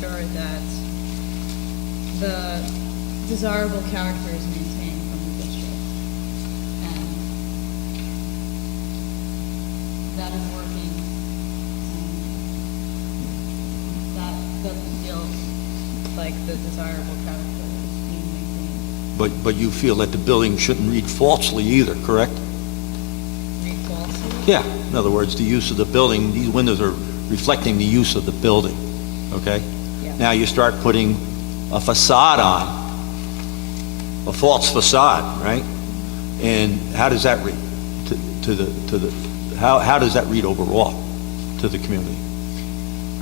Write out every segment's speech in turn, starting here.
sure that the desirable character is maintained from the district. And that is working. That doesn't feel like the desirable character is being maintained. But you feel that the building shouldn't read falsely either, correct? Read falsely? Yeah. In other words, the use of the building, these windows are reflecting the use of the building, okay? Yeah. Now you start putting a facade on, a false facade, right? And how does that read how does that read overall to the community?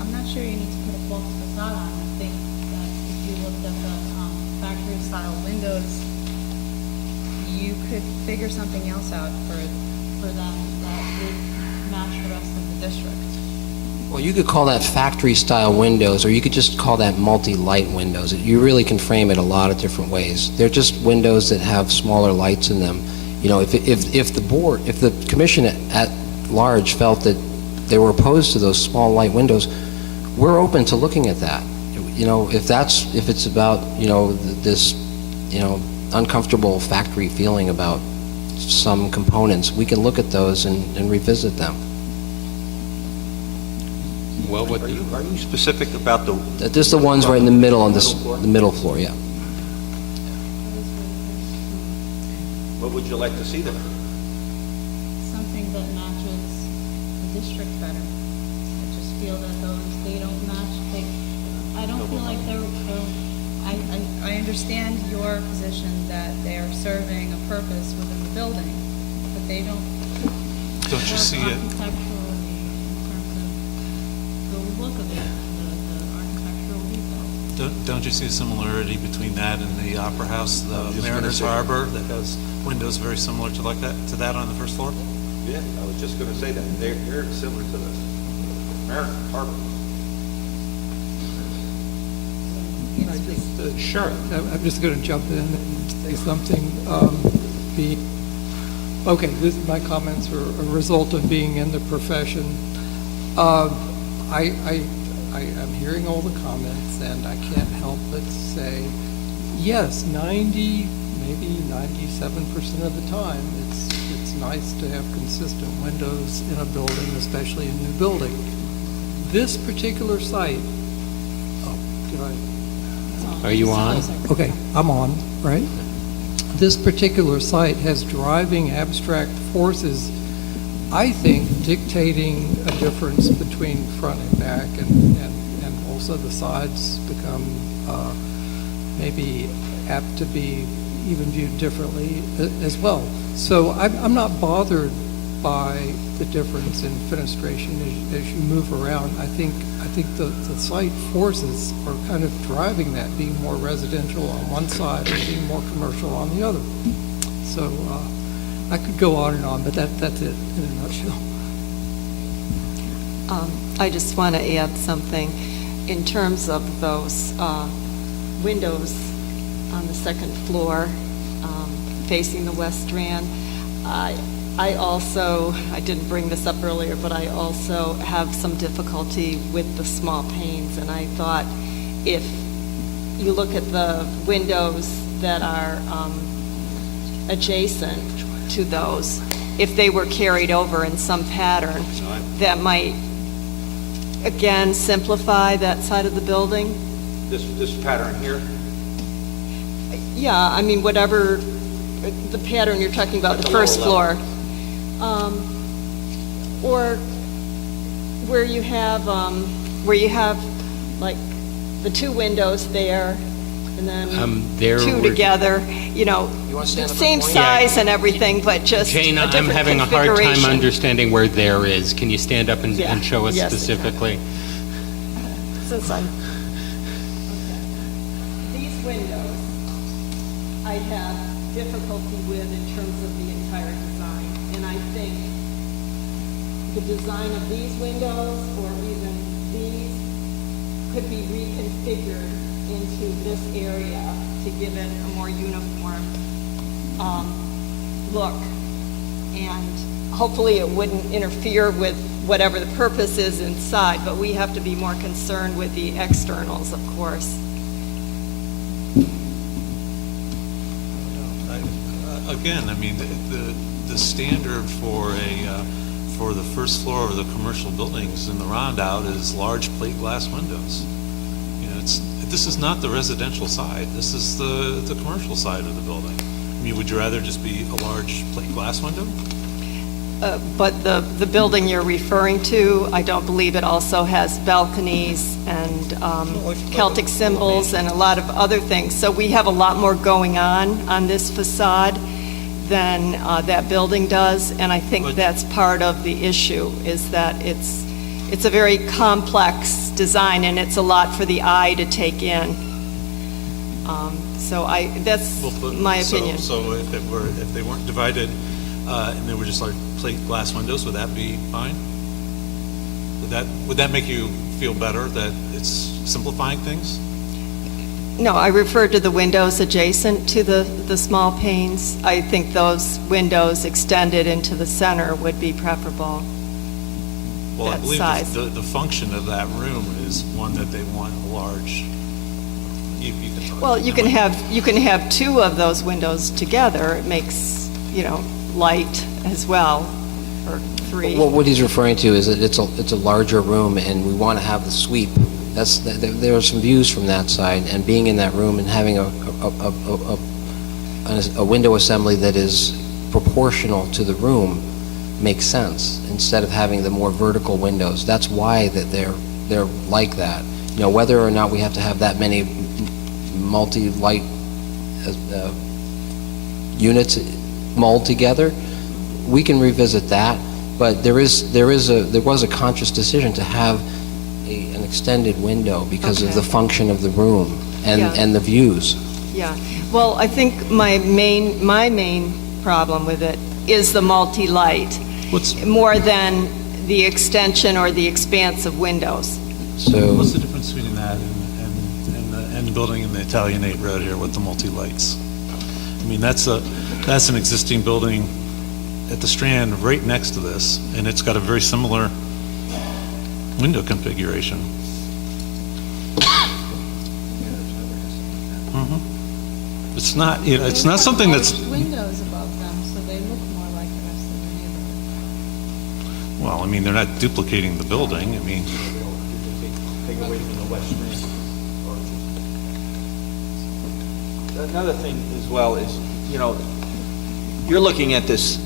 I'm not sure you need to put a false facade on. I think that if you looked at the factory-style windows, you could figure something else out for them that would match the rest of the district. Well, you could call that factory-style windows, or you could just call that multi-light windows. You really can frame it a lot of different ways. They're just windows that have smaller lights in them. You know, if the commission at large felt that they were opposed to those small light windows, we're open to looking at that. You know, if it's about, you know, this, you know, uncomfortable factory feeling about some components, we can look at those and revisit them. Well, what Are you specific about the... Just the ones right in the middle on this, the middle floor, yeah. What would you like to see there? Something that matches the district better. I just feel that they don't match. I don't feel like I understand your position that they are serving a purpose within the building, but they don't. Don't you see it? Architecturally, in terms of the look of it, the architectural detail. Don't you see a similarity between that and the Opera House, the just Mariners gonna say- Harbor, that has windows very similar to that on the first floor? Yeah, I was just going to say that. They're similar to the American Harbor. Sure. I'm just going to jump in and say something. My comments are a result of being in the profession. I'm hearing all the comments, and I can't help but say, yes, 90, maybe 97% of the time, it's nice to have consistent windows in a building, especially a new building. This particular site, Are you on? Okay, I'm on, right? This particular site has driving abstract forces, I think, dictating a difference between front and back, and also the sides become maybe apt to be even viewed differently as well. So I'm not bothered by the difference in fenestration as you move around. I think the site forces are kind of driving that, being more residential on one side and being more commercial on the other. So I could go on and on, but that's it in a nutshell. I just want to add something in terms of those windows on the second floor facing the West Strand. I didn't bring this up earlier, but I also have some difficulty with the small panes, and I thought if you look at the windows that are adjacent to those, if they were carried over in some pattern, that might, again, simplify that side of the building. This pattern here? Yeah, I mean, whatever the pattern you're talking about, At the the first lower floor. Or where you have like the two windows there, and then There two we're- together, you know, wanna stand the up and same point? size and everything, but just Jane, a I'm different having a hard time configuration. understanding where there is. Can you stand up and Yeah. show us Yes, I can. specifically? Since I'm, these windows, I have difficulty with in terms of the entire design, and I think the design of these windows, or even these, could be reconfigured into this area to give it a more uniform look, and hopefully it wouldn't interfere with whatever the purpose is inside, but we have to be more concerned with the externals, of course. Again, I mean, the standard for for the first floor of the commercial buildings in the Rondout is large plate glass windows. You know, this is not the residential side, this is the commercial side of the building. I mean, would you rather just be a large plate glass window? But the building you're referring to, I don't believe it also has balconies and Celtic symbols and a lot of other things. So we have a lot more going on this facade than that building does, and I think that's part of the issue, is that it's a very complex design, and it's a lot for the eye to take in. That's my opinion. So if they weren't divided and they were just like plate glass windows, would that be fine? Would that make you feel better that it's simplifying things? No, I referred to the windows adjacent to the small panes. I think those windows extended into the center would be preferable. Well, I That believe size. the function of that room is one that they want a large. You can talk. Well, you can have two of those windows together. It makes, light as well, or three. Well, what he's referring to is that it's a larger room, and we want to have the sweep. There are some views from that side, and being in that room and having a window assembly that is proportional to the room makes sense, instead of having the more vertical windows. That's why that they're like that. Whether or not we have to have that many multi-light units mulled together, we can revisit that. But there was a conscious decision to have an extended window because of Okay. the function of the room Yeah. and the views. Yeah, well, I think my main problem with it is the multi-light, more than the extension or the expanse of windows. So What's the difference between that and the building in the Italianate Road here with the multi-lights? I mean, that's an existing building at the Strand right next to this, and it's got a very similar window configuration. It's not, it's not something that's, There's windows above them, so they look more like the rest of the neighborhood. well, I mean, they're not duplicating the building. I mean, Take away from the west wing. Another thing as well is, you're looking at this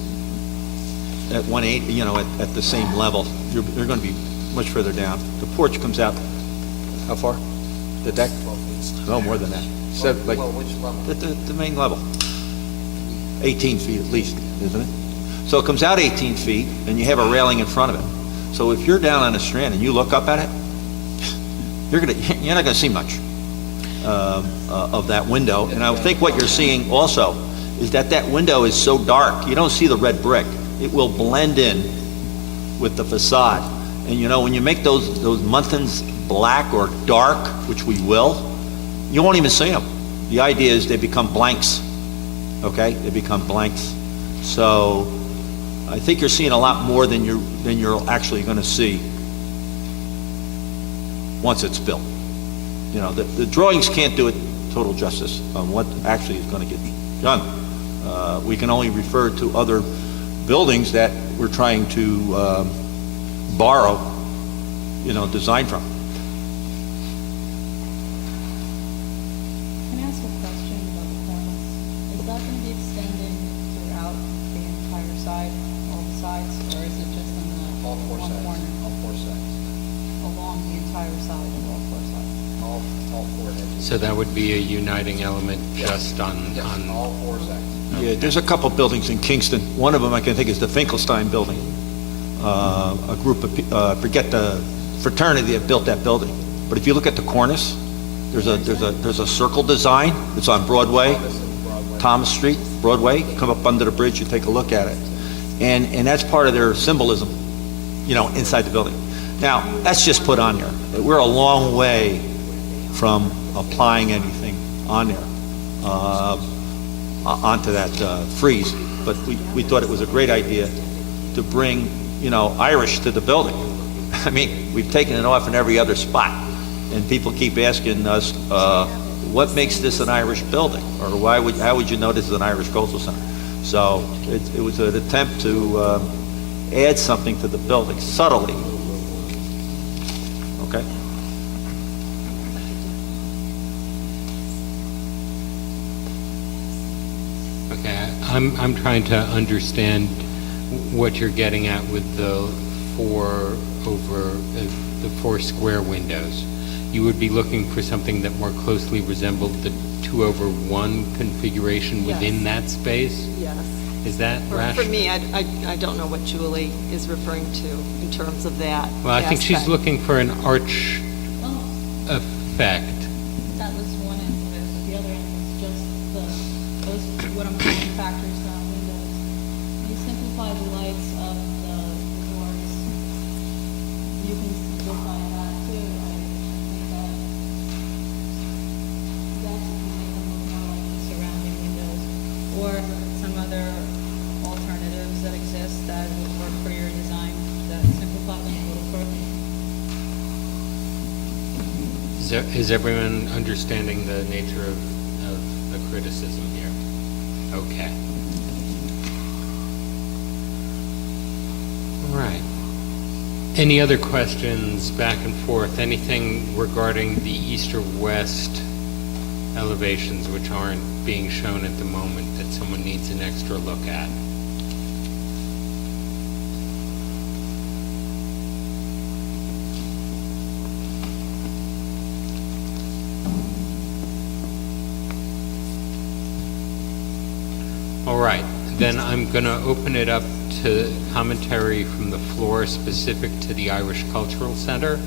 at 180, at the same level. You're going to be much further down. The porch comes out, how far? The deck? No, more than that. Which level? The main level. 18 feet at least, isn't it? So it comes out 18 feet, and you have a railing in front of it. So if you're down on the Strand and you look up at it, you're not going to see much of that window. And I think what you're seeing also is that window is so dark, you don't see the red brick. It will blend in with the facade. And when you make those muntins black or dark, which we will, you won't even see them. The idea is they become blanks, okay? They become blanks. So I think you're seeing a lot more than you're actually going to see once it's built. The drawings can't do it total justice on what actually is going to get done. We can only refer to other buildings that we're trying to borrow, design from. Can I ask a question about the cornice? Is that going to be extending throughout the entire side, all the sides, or is it just on the All four one sides. corner? All four sides. Along the entire side of all four sides? All four edges. So that would be a uniting element just on, Yes, on, all four sides. Yeah, there's a couple buildings in Kingston. One of them I can think is the Finkelstein Building. A group of, forget the fraternity that built that building. But if you look at the cornice, there's a circle design. It's on Broadway, Thomas Street, Broadway. Come up under the bridge, you take a look at it. And that's part of their symbolism, inside the building. Now, that's just put on there. We're a long way from applying anything on there, onto that frieze. But we thought it was a great idea to bring you know, Irish to the building. I mean, we've taken it off in every other spot, and people keep asking us, what makes this an Irish building? Or how would you know this is an Irish Cultural Center? So it was an attempt to add something to the building subtly. Okay? Okay, I'm trying to understand what you're getting at with the the 4 square windows. You would be looking for something that more closely resembled the 2/1 configuration within that space? Yes. Is that For rational? me, I don't know what Julie is referring to in terms of that. Well, I think she's aspect. looking for an arch Well, effect. that was one end of it, but the other end was just those, what I'm calling factory style windows. You simplify the lights of the doors. You can simplify that too. I think that that's to make them look more like the surrounding windows, or some other alternatives that exist that would work for your design, that simplify them a little further. Is everyone understanding the nature of the criticism here? Okay. All right. Any other questions back and forth? Anything regarding the east or west elevations which aren't being shown at the moment that someone needs an extra look at? All right, then I'm going to open it up to commentary from the floor specific to the Irish Cultural Center.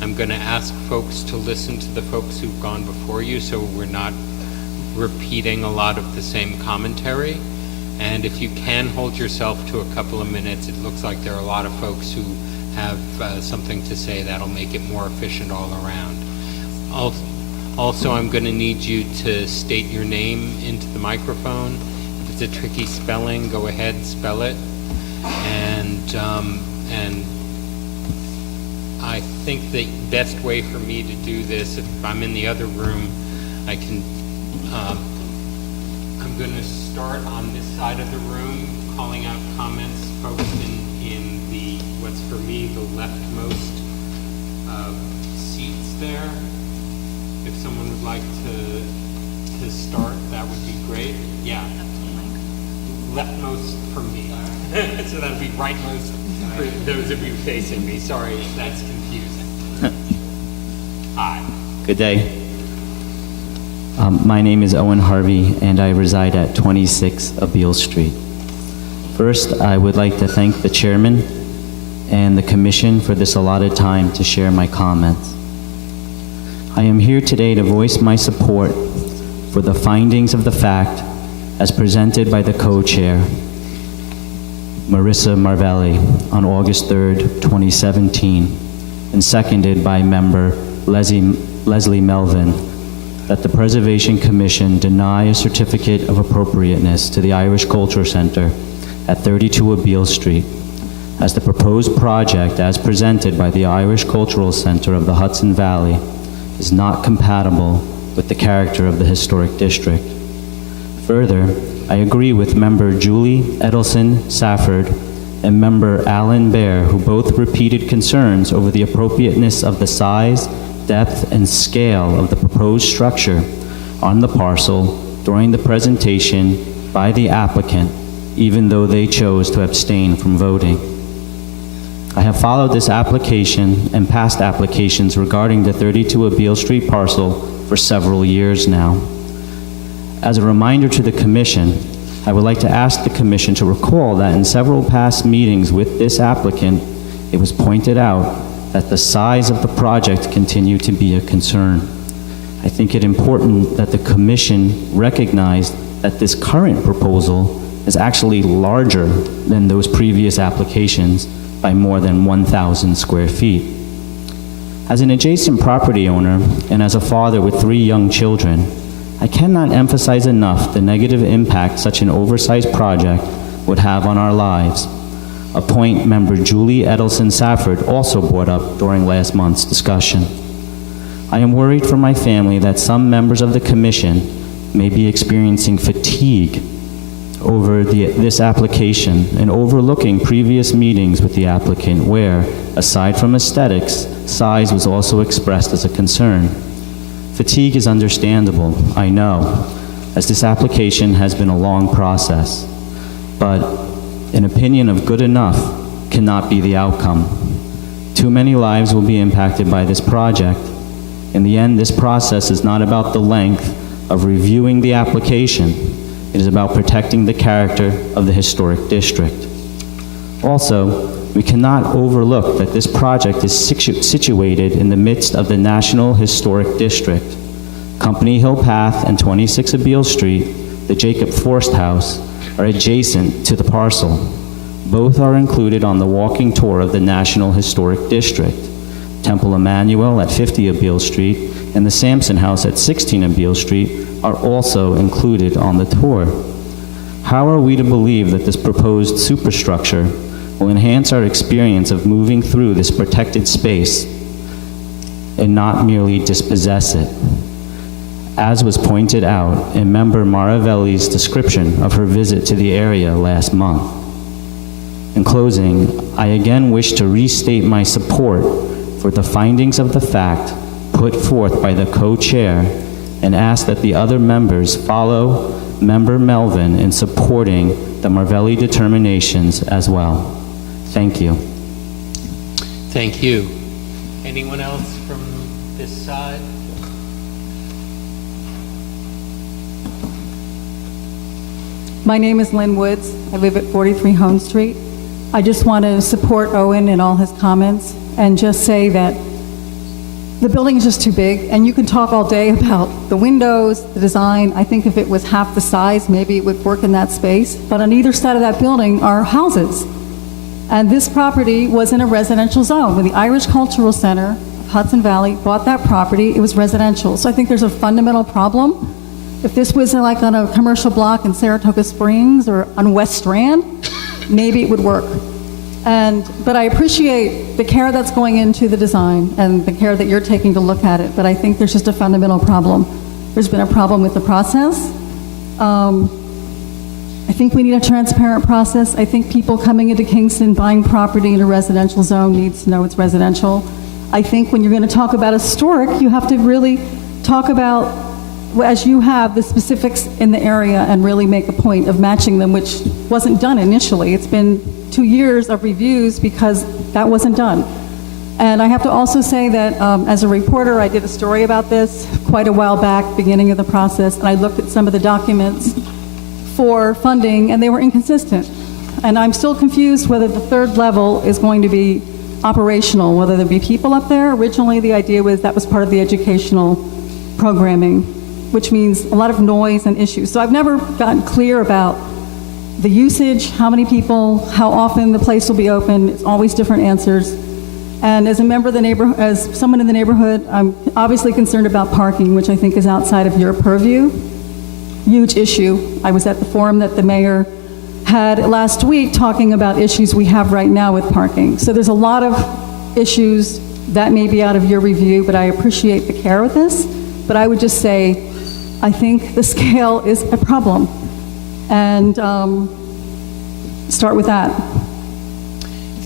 I'm going to ask folks to listen to the folks who've gone before you so we're not repeating a lot of the same commentary. And if you can hold yourself to a couple of minutes, it looks like there are a lot of folks who have something to say that'll make it more efficient all around. Also, I'm going to need you to state your name into the microphone. If it's a tricky spelling, go ahead, spell it. And I think the best way for me to do this, if I'm in the other room, I can, I'm going to start on this side of the room, calling out comments, folks in the, what's for me, the leftmost seats there. If someone would like to start, that would be great. Yeah. Leftmost for me. So that would be rightmost for those of you facing me. Sorry if that's confusing. Hi. Good day. My name is Owen Harvey, and I reside at 26 Abeal Street. First, I would like to thank the chairman and the commission for this allotted time to share my comments. I am here today to voice my support for the findings of the fact as presented by the co-chair, Marissa Marvelli, on August 3rd, 2017, and seconded by member Leslie Melvin, that the Preservation Commission deny a certificate of appropriateness to the Irish Culture Center at 32 Abeal Street, as the proposed project as presented by the Irish Cultural Center of the Hudson Valley is not compatible with the character of the historic district. Further, I agree with member Julie Edelson Safford and member Alan Baer, who both repeated concerns over the appropriateness of the size, depth, and scale of the proposed structure on the parcel during the presentation by the applicant, even though they chose to abstain from voting. I have followed this application and past applications regarding the 32 Abeal Street parcel for several years now. As a reminder to the Commission, I would like to ask the Commission to recall that in several past meetings with this applicant, it was pointed out that the size of the project continued to be a concern. I think it important that the Commission recognize that this current proposal is actually larger than those previous applications by more than 1,000 square feet. As an adjacent property owner and as a father with 3 young children, I cannot emphasize enough the negative impact such an oversized project would have on our lives. a point member Julie Edelson Safford also brought up during last month's discussion. I am worried for my family that some members of the commission may be experiencing fatigue over this application and overlooking previous meetings with the applicant where, aside from aesthetics, size was also expressed as a concern. Fatigue is understandable, I know, as this application has been a long process, but an opinion of good enough cannot be the outcome. Too many lives will be impacted by this project. In the end, this process is not about the length of reviewing the application. It is about protecting the character of the historic district. Also, we cannot overlook that this project is situated in the midst of the National Historic District. Company Hill Path and 26 Abeele Street, the Jacob Forst House, are adjacent to the parcel. Both are included on the walking tour of the National Historic District. Temple Emmanuel at 50 Abeele Street and the Sampson House at 16 Abeele Street are also included on the tour. How are we to believe that this proposed superstructure will enhance our experience of moving through this protected space and not merely dispossess it? As was pointed out in Member Maravelli's description of her visit to the area last month. In closing, I again wish to restate my support for the findings of the fact put forth by the co-chair and ask that the other members follow Member Melvin in supporting the Marvelli determinations as well. Thank you. Thank you. Anyone else from this side? My name is Lynn Woods. I live at 43 Hone Street. I just want to support Owen in all his comments and just say that the building is just too big, and you can talk all day about the windows, the design. I think if it was half the size, maybe it would work in that space. But on either side of that building are houses. And this property was in a residential zone. When the Irish Cultural Center of Hudson Valley bought that property, it was residential. So I think there's a fundamental problem. If this was like on a commercial block in Saratoga Springs or on West Strand, maybe it would work. But I appreciate the care that's going into the design and the care that you're taking to look at it, but I think there's just a fundamental problem. There's been a problem with the process. I think we need a transparent process. I think people coming into Kingston buying property in a residential zone needs to know it's residential. I think when you're going to talk about historic, you have to really talk about, as you have, the specifics in the area and really make a point of matching them, which wasn't done initially. It's been 2 years of reviews because that wasn't done. And I have to also say that as a reporter, I did a story about this quite a while back, beginning of the process, and I looked at some of the documents for funding, and they were inconsistent. And I'm still confused whether the third level is going to be operational, whether there be people up there. Originally, the idea was that was part of the educational programming, which means a lot of noise and issues. So I've never gotten clear about the usage, how many people, how often the place will be open. It's always different answers. And as a member of the neighborhood, as someone in the neighborhood, I'm obviously concerned about parking, which I think is outside of your purview. Huge issue. I was at the forum that the mayor had last week talking about issues we have right now with parking. So there's a lot of issues that may be out of your review, but I appreciate the care with this. But I would just say, I think the scale is a problem. And start with that.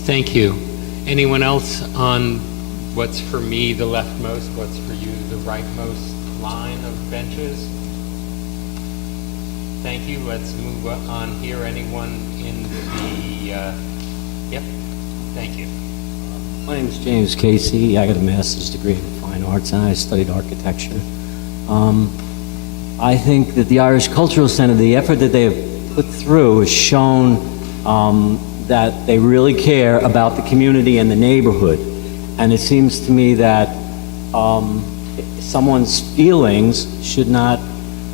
Thank you. Anyone else on what's for me the leftmost, what's for you the rightmost line of benches? Thank you. Let's move on here. Anyone in the, yep, thank you. My name is James Casey. I got a master's degree in fine arts and I studied architecture. I think that the Irish Cultural Center, the effort that they have put through has shown that they really care about the community and the neighborhood. And it seems to me that someone's feelings should not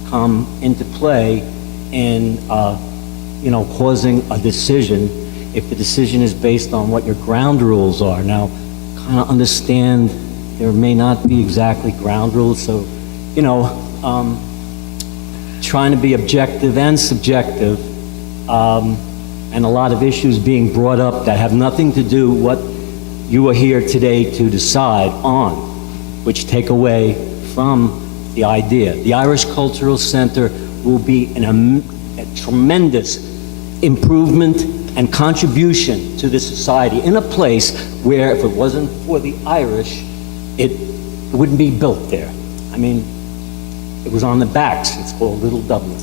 come into play in, causing a decision if the decision is based on what your ground rules are. Now, kind of understand there may not be exactly ground rules, so, trying to be objective and subjective, and a lot of issues being brought up that have nothing to do what you are here today to decide on, which take away from the idea. The Irish Cultural Center will be a tremendous improvement and contribution to the society in a place where, if it wasn't for the Irish, it wouldn't be built there. I mean, it was on the backs. It's called Little Dublin.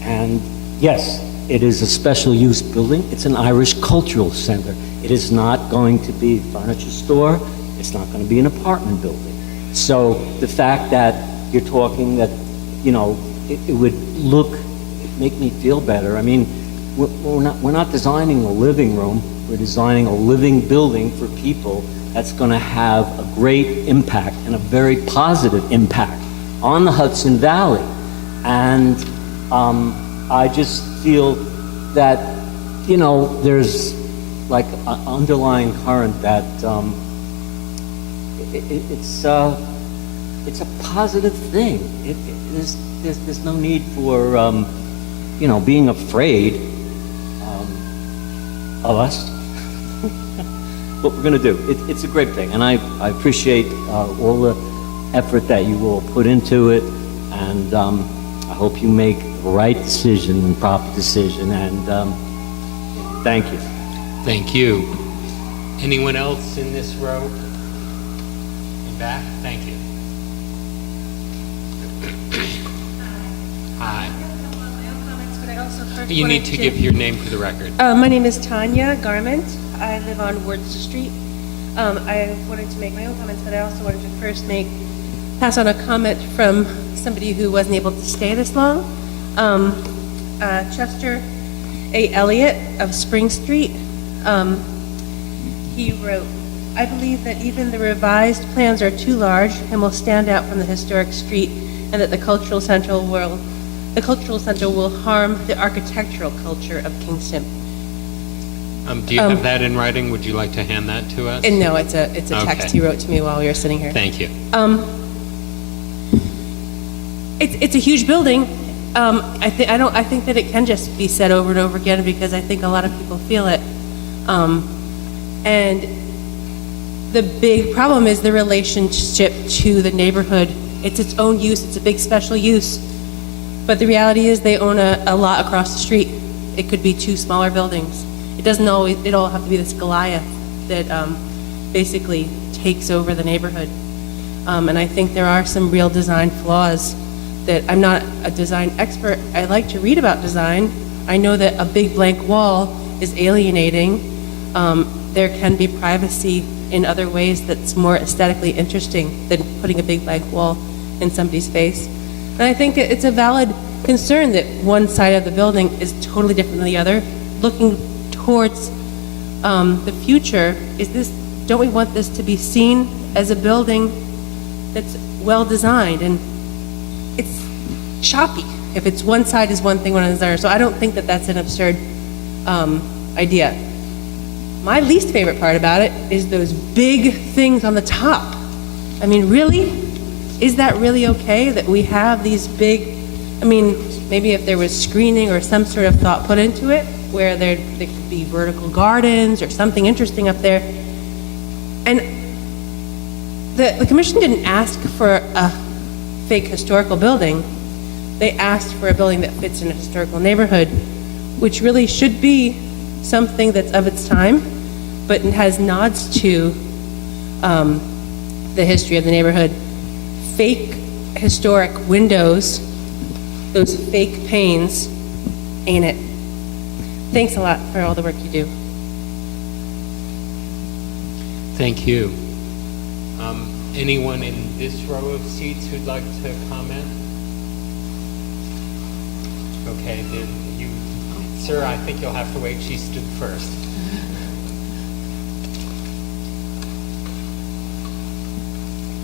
And yes, it is a special use building. It's an Irish Cultural Center. It is not going to be a furniture store. It's not going to be an apartment building. So the fact that you're talking that, you know, it would make me feel better. I mean, we're not designing a living room. We're designing a living building for people that's going to have a great impact and a very positive impact on the Hudson Valley. And I just feel that, you know, there's like an underlying current that it's a positive thing. There's no need for, you know, being afraid of us. What we're going to do. It's a great thing, and I appreciate all the effort that you all put into it, and I hope you make the right decision and proper decision, and thank you. Thank you. Anyone else in this row? In back? Thank you. Hi. You need to give your name for the record. My name is Tanya Garment. I live on Worcester Street. I wanted to make my own comments, but I also wanted to first pass on a comment from somebody who wasn't able to stay this long. Chester A. Elliott of Spring Street. He wrote, "I believe that even the revised plans are too large and will stand out from the historic street, and that the cultural center will harm the architectural culture of Kingston." Do you have that in writing? Would you like to hand that to us? And no, it's a text he wrote to me while we were sitting here. Thank you. It's a huge building. I think that it can just be said over and over again because I think a lot of people feel it. And the big problem is the relationship to the neighborhood. It's its own use. It's a big special use. But the reality is they own a lot across the street. It could be two smaller buildings. It doesn't always, it all have to be this Goliath that basically takes over the neighborhood. And I think there are some real design flaws that I'm not a design expert. I like to read about design. I know that a big blank wall is alienating. There can be privacy in other ways that's more aesthetically interesting than putting a big blank wall in somebody's face. And I think it's a valid concern that one side of the building is totally different than the other. Looking towards the future, don't we want this to be seen as a building that's well designed? And it's choppy if it's one side is one thing, one is another. So I don't think that that's an absurd idea. My least favorite part about it is those big things on the top. I mean, really? Is that really okay that we have these big, I mean, maybe if there was screening or some sort of thought put into it, where there could be vertical gardens or something interesting up there. And the commission didn't ask for a fake historical building. They asked for a building that fits in a historical neighborhood, which really should be something that's of its time, but it has nods to the history of the neighborhood. Fake historic windows, those fake panes, ain't it? Thanks a lot for all the work you do. Thank you. Anyone in this row of seats who'd like to comment? Okay, sir, I think you'll have to wait. She stood first.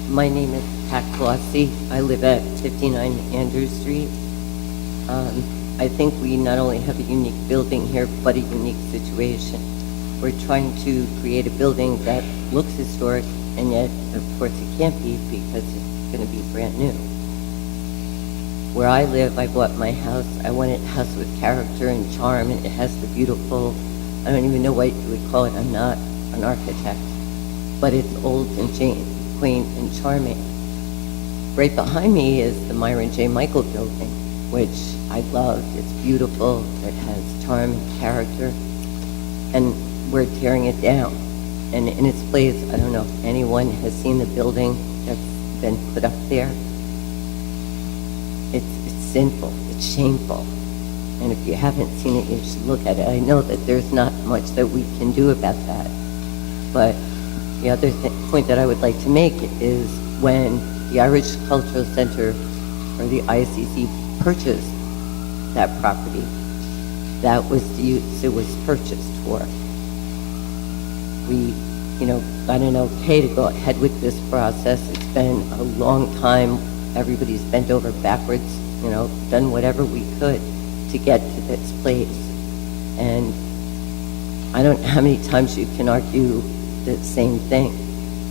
My name is Pat Colossi. I live at 59 Andrews Street. I think we not only have a unique building here, but a unique situation. We're trying to create a building that looks historic, and yet, of course, it can't be because it's going to be brand new. Where I live, I bought my house. I wanted a house with character and charm, and it has the beautiful I don't even know what you would call it. I'm not an architect, but it's old and quaint and charming. Right behind me is the Myron J. Michael building, which I love. It's beautiful. It has charm and character. And we're tearing it down. And in its place, I don't know if anyone has seen the building that's been put up there. It's sinful. It's shameful. And if you haven't seen it, you should look at it. I know that there's not much that we can do about that. But the other point that I would like to make is when the Irish Cultural Center, or the ICC, purchased that property, that was the use it was purchased for. We, got an okay to go ahead with this process. It's been a long time. Everybody's bent over backwards, done whatever we could to get to this place. And I don't know how many times you can argue the same thing.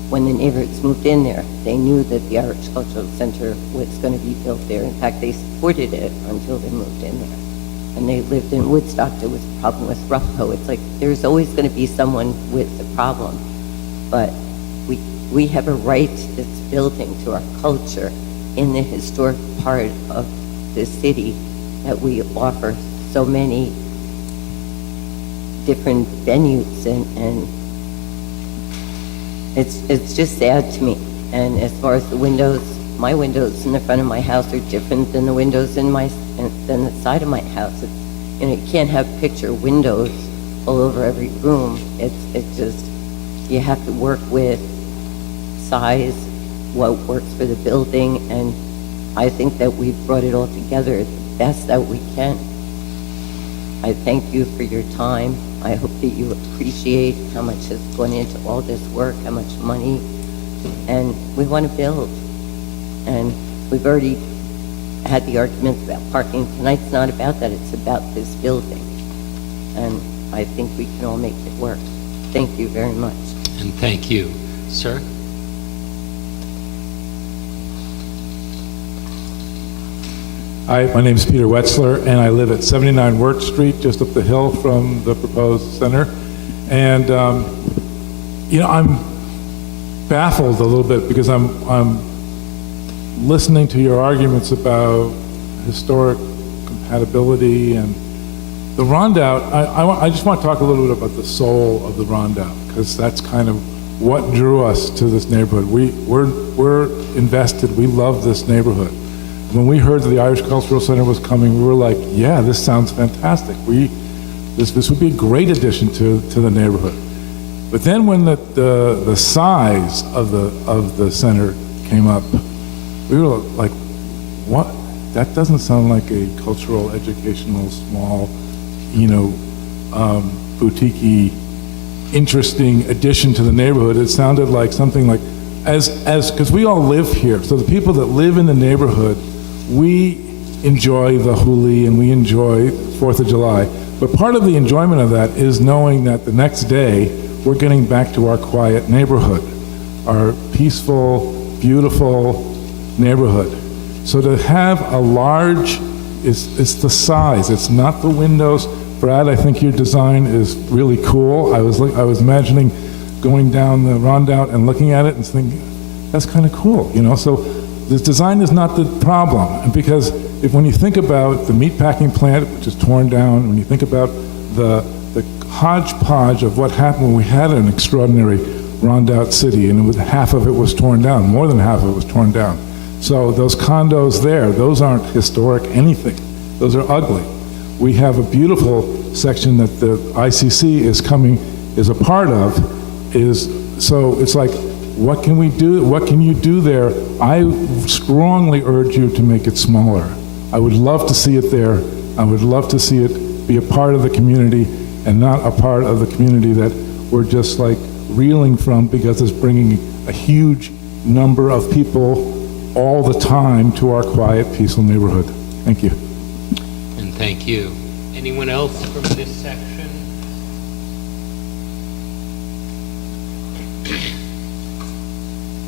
When the neighbors moved in there, they knew that the Irish Cultural Center was going to be built there. In fact, they supported it until they moved in there. And they lived in Woodstock. There was a problem with Ruffco. It's like there's always going to be someone with a problem. But we have a right to this building, to our culture, in the historic part of the city that we offer so many different venues, and it's just sad to me. And as far as the windows, my windows in the front of my house are different than the windows than the side of my house. You can't have picture windows all over every room. It's just, you have to work with size, what works for the building, and I think that we've brought it all together the best that we can. I thank you for your time. I hope that you appreciate how much has gone into all this work, how much money, and we want to build. And we've already had the arguments about parking. Tonight's not about that, it's about this building. And I think we can all make it work. Thank you very much. And thank you. Sir? Hi, my name is Peter Wetzler, and I live at 79 Wirt Street, just up the hill from the proposed center. And, I'm baffled a little bit because I'm listening to your arguments about historic compatibility and the Rondout. I just want to talk a little bit about the soul of the Rondout, because that's kind of what drew us to this neighborhood. We're invested. We love this neighborhood. When we heard that the Irish Cultural Center was coming, we were like, yeah, this sounds fantastic. This would be a great addition to the neighborhood. But then when the size of the center came up, we were like, what? That doesn't sound like a cultural, educational, small, boutique-y, interesting addition to the neighborhood. It sounded like something like, because we all live here, so the people that live in the neighborhood, we enjoy the Huli and we enjoy 4th of July. But part of the enjoyment of that is knowing that the next day we're getting back to our quiet neighborhood, our peaceful, beautiful neighborhood. So to have a large, it's the size, it's not the windows. Brad, I think your design is really cool. I was imagining going down the Rondout and looking at it and thinking, that's kind of cool, So the design is not the problem, because when you think about the meatpacking plant, which is torn down, when you think about the hodgepodge of what happened when we had an extraordinary Rondout city, and half of it was torn down, more than half of it was torn down. So those condos there, those aren't historic anything. Those are ugly. We have a beautiful section that the ICC is a part of, so it's like, what can we do? What can you do there? I strongly urge you to make it smaller. I would love to see it there. I would love to see it be a part of the community and not a part of the community that we're just like reeling from because it's bringing a huge number of people all the time to our quiet, peaceful neighborhood. Thank you. And thank you. Anyone else from this section?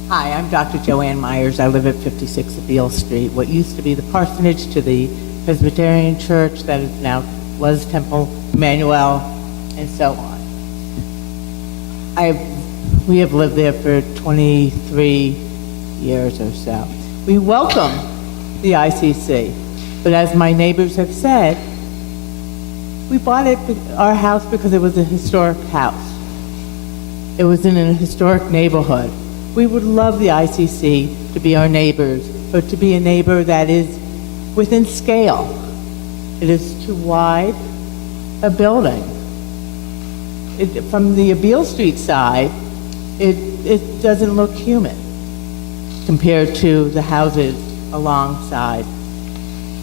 Hi, I'm Dr. Joanne Myers. I live at 56 Beale Street. What used to be the parsonage to the Presbyterian Church that is now was Temple Emmanuel and so on. We have lived there for 23 years or so. We welcome the ICC, but as my neighbors have said, we bought our house because it was a historic house. It was in a historic neighborhood. We would love the ICC to be our neighbors, but to be a neighbor that is within scale. It is too wide a building. From the Abeale Street side, it doesn't look human compared to the houses alongside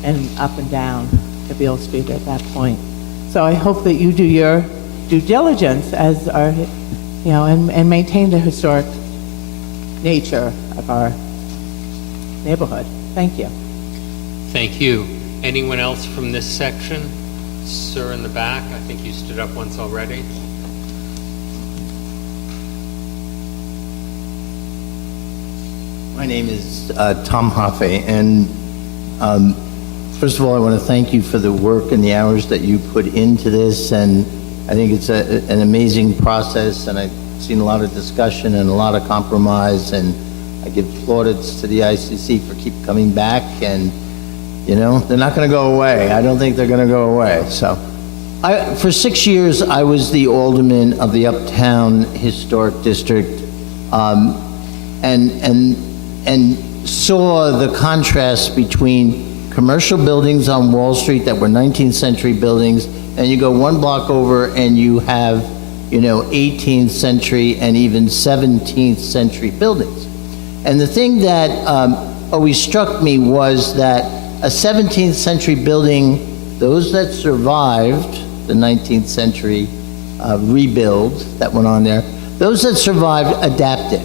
and up and down Abeale Street at that point. So I hope that you do your due diligence as our, and maintain the historic nature of our neighborhood. Thank you. Thank you. Anyone else from this section? Sir in the back, I think you stood up once already. My name is Tom Hoffe, and first of all, I want to thank you for the work and the hours that you put into this, and I think it's an amazing process, and I've seen a lot of discussion and a lot of compromise, and I give plaudits to the ICC for keep coming back, and they're not going to go away. I don't think they're going to go away. So, for 6 years, I was the alderman of the Uptown Historic District, and saw the contrast between commercial buildings on Wall Street that were 19th century buildings, and you go one block over and you have, 18th century and even 17th century buildings. And the thing that always struck me was that a 17th century building, those that survived the 19th century rebuild that went on there, those that survived adapted.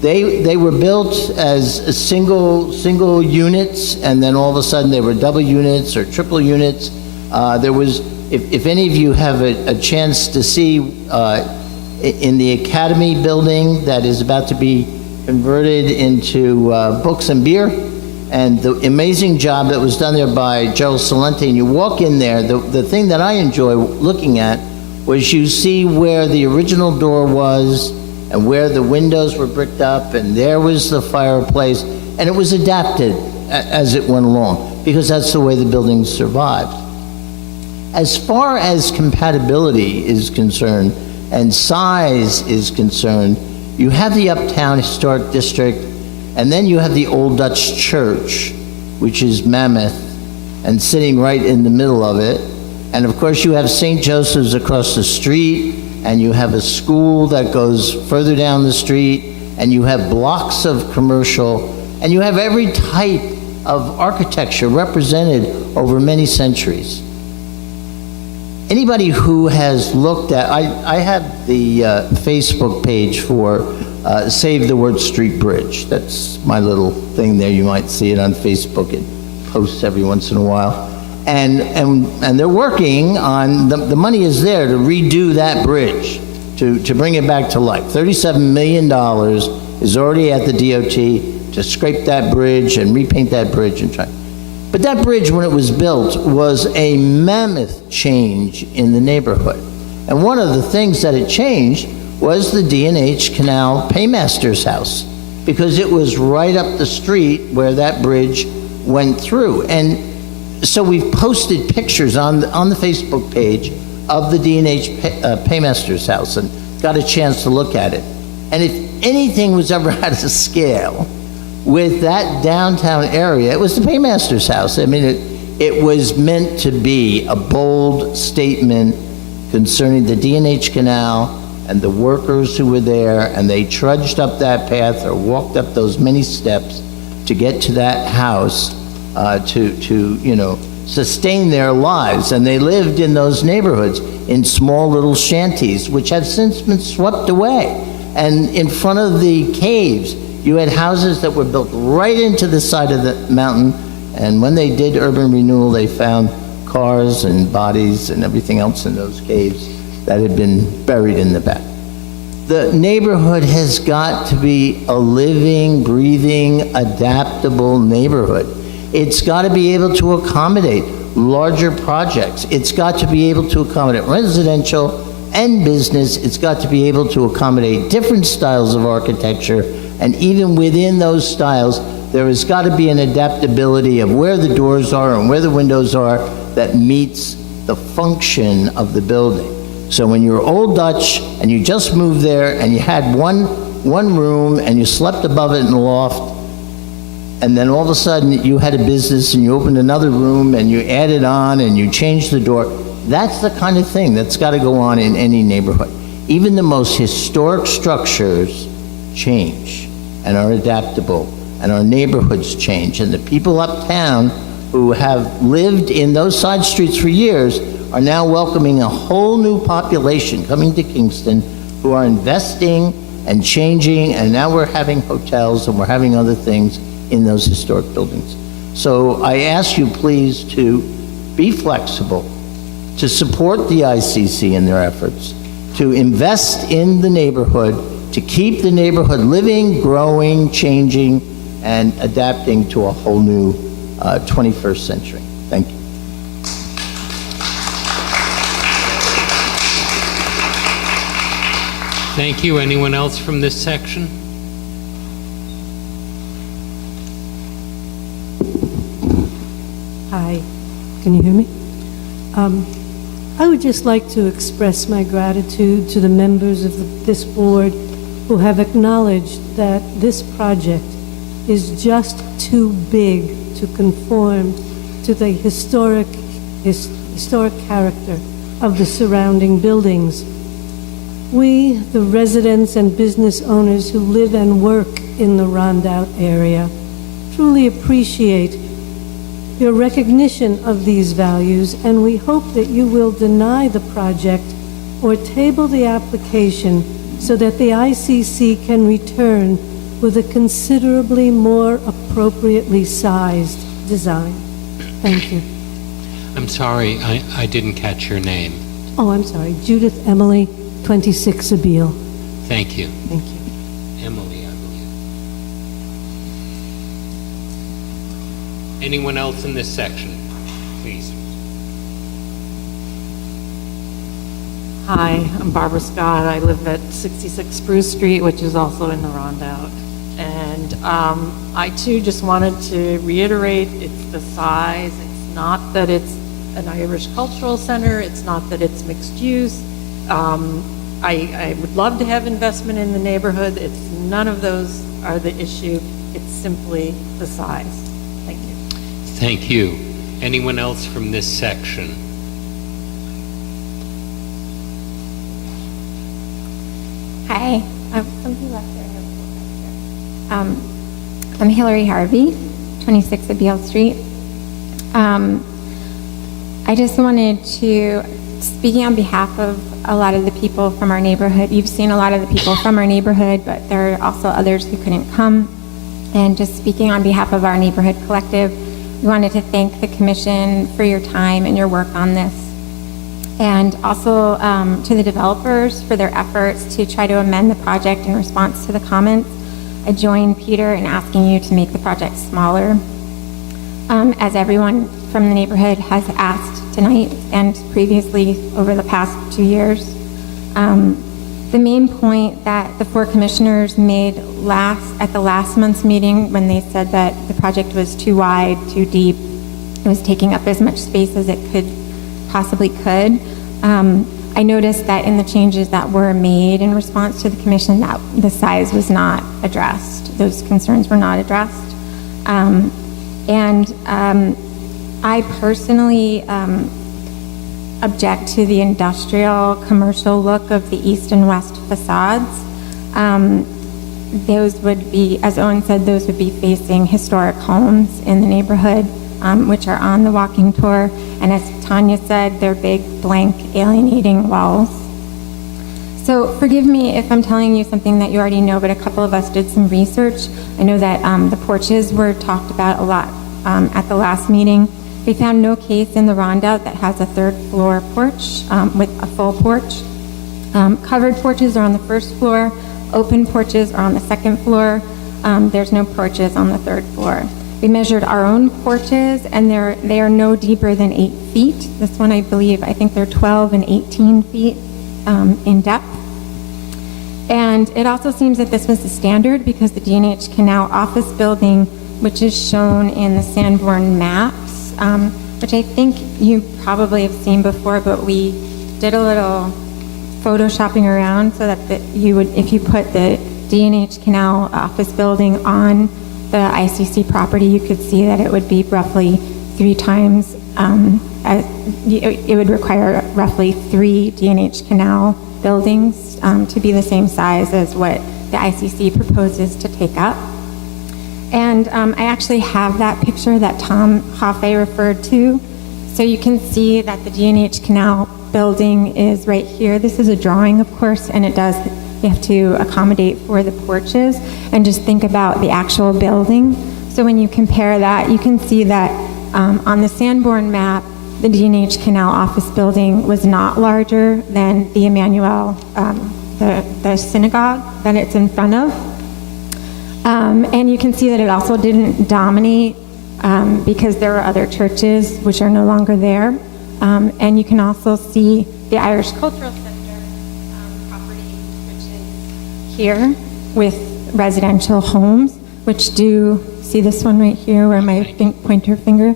They were built as single units, and then all of a sudden they were double units or triple units. There was, if any of you have a chance to see in the Academy building that is about to be converted into Books and Beer, and the amazing job that was done there by Gerald Salente, and you walk in there, the thing that I enjoy looking at was you see where the original door was, and where the windows were bricked up, and there was the fireplace, and it was adapted as it went along, because that's the way the buildings survived. As far as compatibility is concerned, and size is concerned, you have the Uptown Historic District, and then you have the Old Dutch Church, which is mammoth, and sitting right in the middle of it, and of course you have St. Joseph's across the street, and you have a school that goes further down the street, and you have blocks of commercial, and you have every type of architecture represented over many centuries. Anybody who has looked at, I have the Facebook page for Save the Word Street Bridge. That's my little thing there. You might see it on Facebook. It posts every once in a while. And they're working on, the money is there to redo that bridge, to bring it back to life. $37 million is already at the DOT to scrape that bridge and repaint that bridge and try. But that bridge, when it was built, was a mammoth change in the neighborhood. And one of the things that it changed was the D&H Canal Paymaster's house, because it was right up the street where that bridge went through. And so we've posted pictures on the Facebook page of the D&H Paymaster's house and got a chance to look at it. And if anything was ever at a scale with that downtown area, it was the Paymaster's house. I mean, it was meant to be a bold statement concerning the D&H Canal and the workers who were there, and they trudged up that path or walked up those many steps to get to that house to sustain their lives. And they lived in those neighborhoods in small little shanties, which have since been swept away. And in front of the caves, you had houses that were built right into the side of the mountain, and when they did urban renewal, they found cars and bodies and everything else in those caves that had been buried in the back. The neighborhood has got to be a living, breathing, adaptable neighborhood. It's got to be able to accommodate larger projects. It's got to be able to accommodate residential and business. It's got to be able to accommodate different styles of architecture, and even within those styles, there has got to be an adaptability of where the doors are and where the windows are that meets the function of the building. So when you're Old Dutch and you just moved there and you had one room and you slept above it in the loft, and then all of a sudden you had a business and you opened another room and you added on and you changed the door, that's the kind of thing that's got to go on in any neighborhood. Even the most historic structures change and are adaptable, and our neighborhoods change, and the people uptown who have lived in those side streets for years are now welcoming a whole new population coming to Kingston who are investing and changing, and now we're having hotels and we're having other things in those historic buildings. So I ask you please to be flexible, to support the ICC in their efforts, to invest in the neighborhood, to keep the neighborhood living, growing, changing, and adapting to a whole new 21st century. Thank you. Thank you. Anyone else from this section? Hi, can you hear me? I would just like to express my gratitude to the members of this board who have acknowledged that this project is just too big to conform to the historic character of the surrounding buildings. We, the residents and business owners who live and work in the Rondout area, truly appreciate your recognition of these values, and we hope that you will deny the project or table the application so that the ICC can return with a considerably more appropriately sized design. Thank you. I'm sorry, I didn't catch your name. Oh, I'm sorry. Judith Emily, 26 Abele. Thank you. Thank you. Emily, I believe. Anyone else in this section, please? Hi, I'm Barbara Scott. I live at 66 Spruce Street, which is also in the Rondout. And I too just wanted to reiterate, it's the size. It's not that it's an Irish cultural center. It's not that it's mixed use. I would love to have investment in the neighborhood. It's none of those are the issue. It's simply the size. Thank you. Thank you. Anyone else from this section? Hi, I'm Hillary Harvey, 26 Abele Street. I just wanted to, speaking on behalf of a lot of the people from our neighborhood, you've seen a lot of the people from our neighborhood, but there are also others who couldn't come. And just speaking on behalf of our neighborhood collective, we wanted to thank the commission for your time and your work on this. And also to the developers for their efforts to try to amend the project in response to the comments. I join Peter in asking you to make the project smaller. As everyone from the neighborhood has asked tonight and previously over the past 2 years. The main point that the 4 commissioners made at the last month's meeting when they said that the project was too wide, too deep, it was taking up as much space as it possibly could. I noticed that in the changes that were made in response to the commission that the size was not addressed. Those concerns were not addressed. I personally object to the industrial commercial look of the east and west facades. Those would be, as Owen said, those would be facing historic homes in the neighborhood, which are on the walking tour. And as Tanya said, they're big, blank, alienating walls. So forgive me if I'm telling you something that you already know, but a couple of us did some research. I know that the porches were talked about a lot at the last meeting. We found no case in the Rondout that has a 3rd floor porch with a full porch. Covered porches are on the 1st floor. Open porches are on the 2nd floor. There's no porches on the 3rd floor. We measured our own porches, and they are no deeper than 8 feet. This one, I think they're 12 and 18 feet in depth. And it also seems that this was the standard because the D&H Canal office building, which is shown in the Sanborn maps, which I think you probably have seen before, but we did a little photoshopping around so that if you put the D&H Canal office building on the ICC property, you could see that it would be roughly 3 times, it would require roughly 3 D&H Canal buildings to be the same size as what the ICC proposes to take up. And I actually have that picture that Tom Hoffe referred to. So you can see that the D&H Canal building is right here. This is a drawing, of course, and you have to accommodate for the porches and just think about the actual building. So when you compare that, you can see that on the Sanborn map, the D&H Canal office building was not larger than the Emmanuel, the synagogue that it's in front of. And you can see that it also didn't dominate because there were other churches which are no longer there. And you can also see the Irish Cultural Center property, which is here with residential homes, which do, see this one right here where my pointer finger?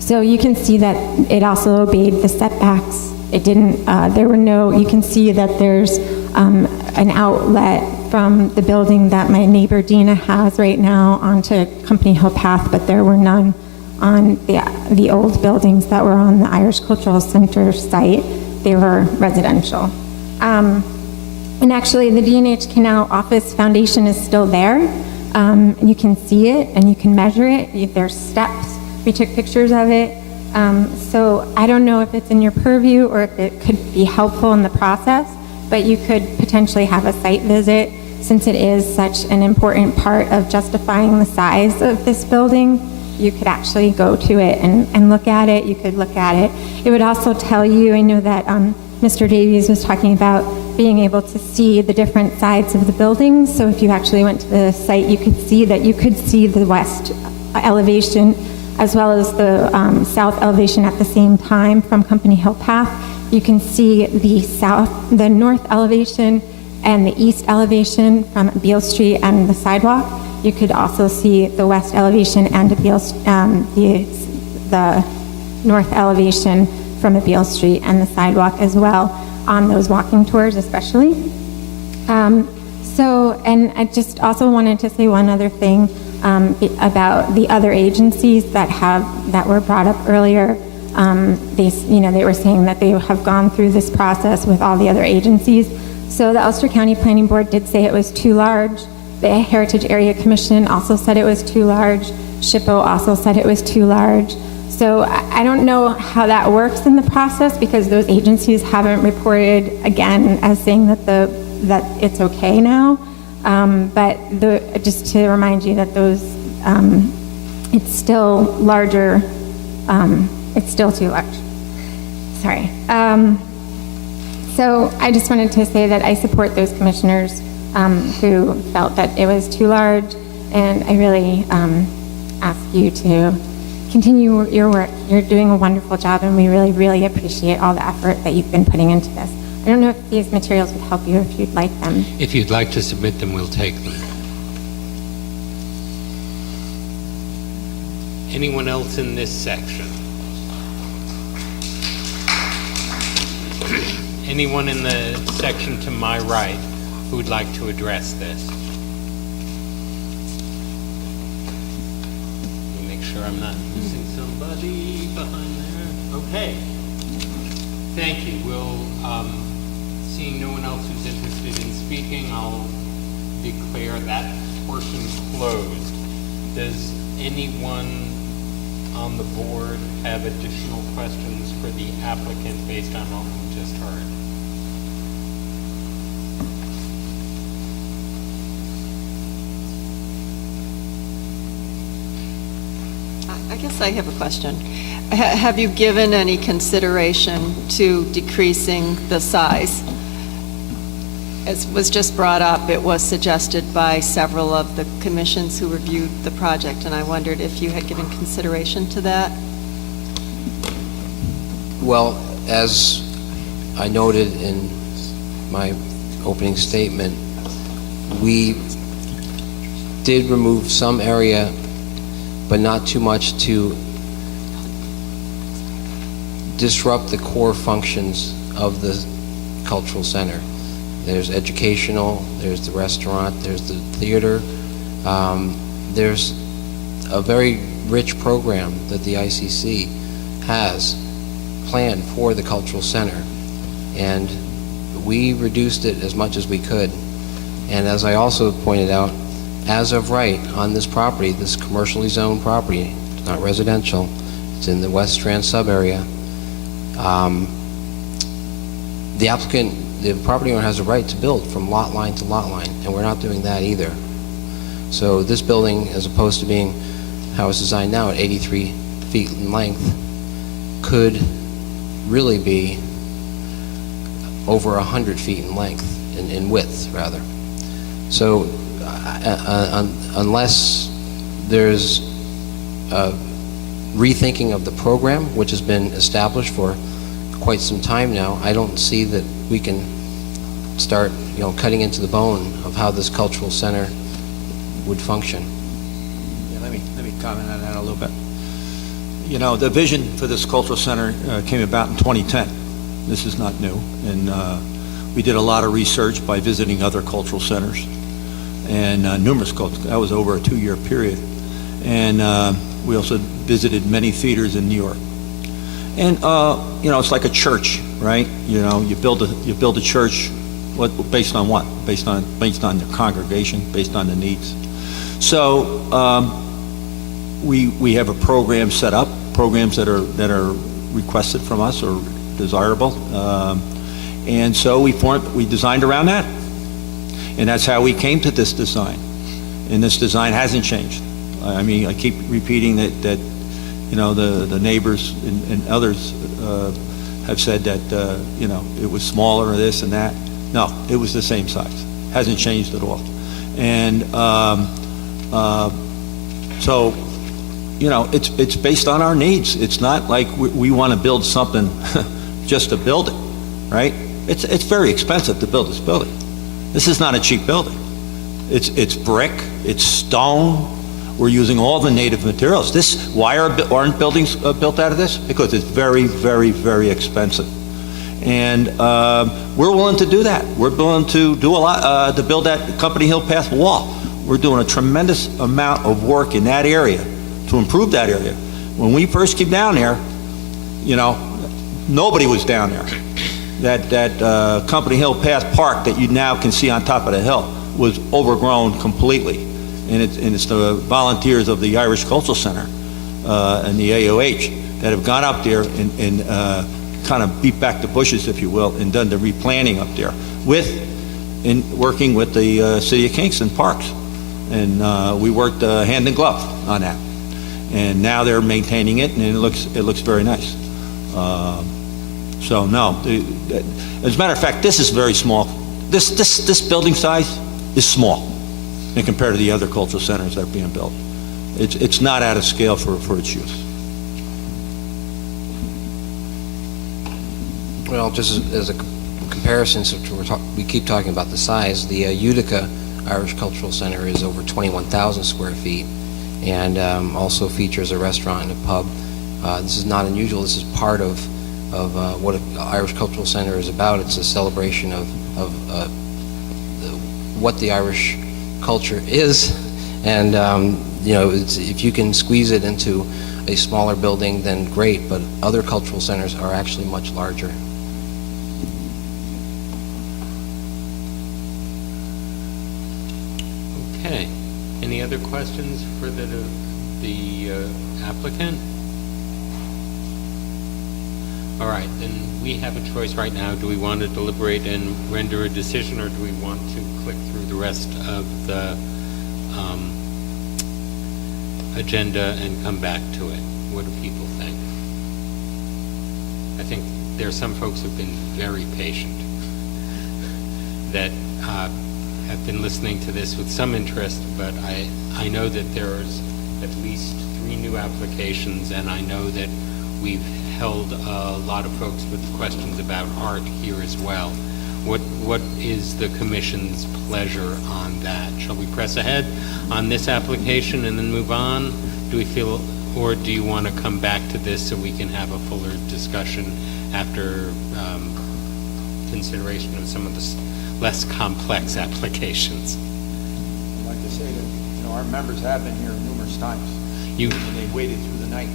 So you can see that it also obeyed the setbacks. It didn't, you can see that there's an outlet from the building that my neighbor Dina has right now onto Company Hill Path, but there were none on the old buildings that were on the Irish Cultural Center site. They were residential. And actually, the D&H Canal Office Foundation is still there. You can see it and you can measure it. There's steps. We took pictures of it. So I don't know if it's in your purview or if it could be helpful in the process, but you could potentially have a site visit since it is such an important part of justifying the size of this building. You could actually go to it and look at it. You could look at it. It would also tell you, I know that Mr. Davies was talking about being able to see the different sides of the buildings. So if you actually went to the site, you could see the west elevation as well as the south elevation at the same time from Company Hill Path. You can see the north elevation and the east elevation from Beale Street and the sidewalk. You could also see the west elevation and the north elevation from Beale Street and the sidewalk as well on those walking tours especially. And I just also wanted to say one other thing about the other agencies that were brought up earlier. They were saying that they have gone through this process with all the other agencies. So the Ulster County Planning Board did say it was too large. The Heritage Area Commission also said it was too large. SHPO also said it was too large. So I don't know how that works in the process because those agencies haven't reported again as saying that it's okay now. But just to remind you that it's still larger. It's still too large. Sorry. So I just wanted to say that I support those commissioners who felt that it was too large, and I really ask you to continue your work. You're doing a wonderful job, and we really, really appreciate all the effort that you've been putting into this. I don't know if these materials would help you if you'd like them. If you'd like to submit them, we'll take them. Anyone else in this section? Anyone in the section to my right who would like to address this? Let me make sure I'm not missing somebody behind there. Okay. Thank you. We'll, seeing no one else who's interested in speaking, I'll declare that portion closed. Does anyone on the board have additional questions for the applicant based on what we just heard? I guess I have a question. Have you given any consideration to decreasing the size? as was just brought up, it was suggested by several of the commissions who reviewed the project, and I wondered if you had given consideration to that? Well, as I noted in my opening statement, we did remove some area, but not too much to disrupt the core functions of the cultural center. There's educational, there's the restaurant, there's the theater. There's a very rich program that the ICC has planned for the cultural center, and we reduced it as much as we could. And as I also pointed out, as of right on this property, this commercially zoned property, it's not residential, it's in the West Strand sub-area, the applicant, the property owner has a right to build from lot line to lot line, and we're not doing that either. So this building, as opposed to being how it's designed now at 83 feet in length, could really be over 100 feet in length, in width, rather. So unless there's a rethinking of the program, which has been established for quite some time now, I don't see that we can start, cutting into the bone of how this cultural center would function. Yeah, let me comment on that a little bit. The vision for this cultural center came about in 2010. This is not new, and we did a lot of research by visiting other cultural centers and numerous cultural. That was over a 2-year period, and we also visited many theaters in New York. And it's like a church, right? You build a church, based on what? Based on the congregation, based on the needs. So we have a program set up, programs that are requested from us or desirable, and so we designed around that, and that's how we came to this design. And this design hasn't changed. I mean, I keep repeating that the neighbors and others have said that it was smaller or this and that. No, it was the same size. Hasn't changed at all. And so it's based on our needs. It's not like we want to build something just to build it, right? It's very expensive to build this building. This is not a cheap building. It's brick, it's stone. We're using all the native materials. Why aren't buildings built out of this? Because it's very, very, very expensive. And we're willing to do that. We're willing to do a lot to build that Company Hill Path wall. We're doing a tremendous amount of work in that area to improve that area. When we first came down there, nobody was down there. That Company Hill Path Park that you now can see on top of the hill was overgrown completely. And it's the volunteers of the Irish Cultural Center and the AOH that have gone up there and kind of beat back the bushes, if you will, and done the replanting up there working with the City of Kingston Parks. And we worked hand in glove on that. And now they're maintaining it, and it looks very nice. So no, as a matter of fact, this is very small. This building size is small and compared to the other cultural centers that are being built. It's not out of scale for its use. Well, just as a comparison, so we keep talking about the size, the Utica Irish Cultural Center is over 21,000 square feet and also features a restaurant and a pub. This is not unusual. This is part of what an Irish Cultural Center is about. It's a celebration of what the Irish culture is, and if you can squeeze it into a smaller building, then great, but other cultural centers are actually much larger. Okay. Any other questions for the applicant? All right, then we have a choice right now. Do we want to deliberate and render a decision, or do we want to click through the rest of the agenda and come back to it? What do people think? I think there are some folks who've been very patient that have been listening to this with some interest, but I know that there's at least 3 new applications, and I know that we've held a lot of folks with questions about art here as well. What is the commission's pleasure on that? Shall we press ahead on this application and then move on? Do we feel, or do you want to come back to this so we can have a fuller discussion after consideration of some of the less complex applications? I'd like to say that, our members have been here numerous times. And they waited through the night.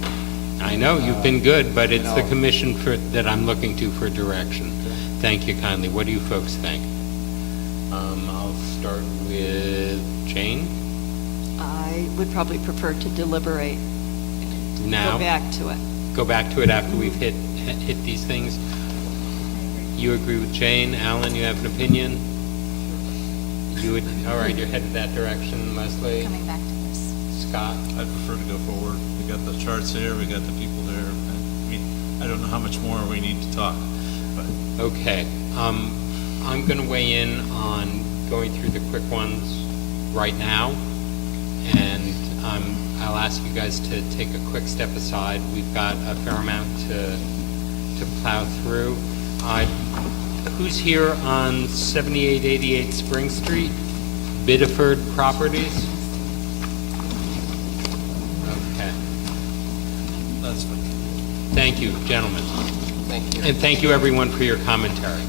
I know, you've been good, but it's the know. commission that I'm looking to for direction. Thank you kindly. What do you folks think? I'll start with Jane. I would probably prefer to deliberate. Now? Go back to it. Go back to it after we've hit these things? You agree with Jane? Alan, you have an opinion? You would, all right, you're headed that direction. Leslie? Coming back to this. Scott? I'd prefer to go forward. We got the charts there, we got the people there. I mean, I don't know how much more we need to talk, but. Okay. I'm going to weigh in on going through the quick ones right now, and I'll ask you guys to take a quick step aside. We've got a fair amount to plow through. Who's here on 7888 Spring Street? Biddeford Properties? Okay. That's fine. Thank you, gentlemen. Thank you. And thank you, everyone, for your commentary.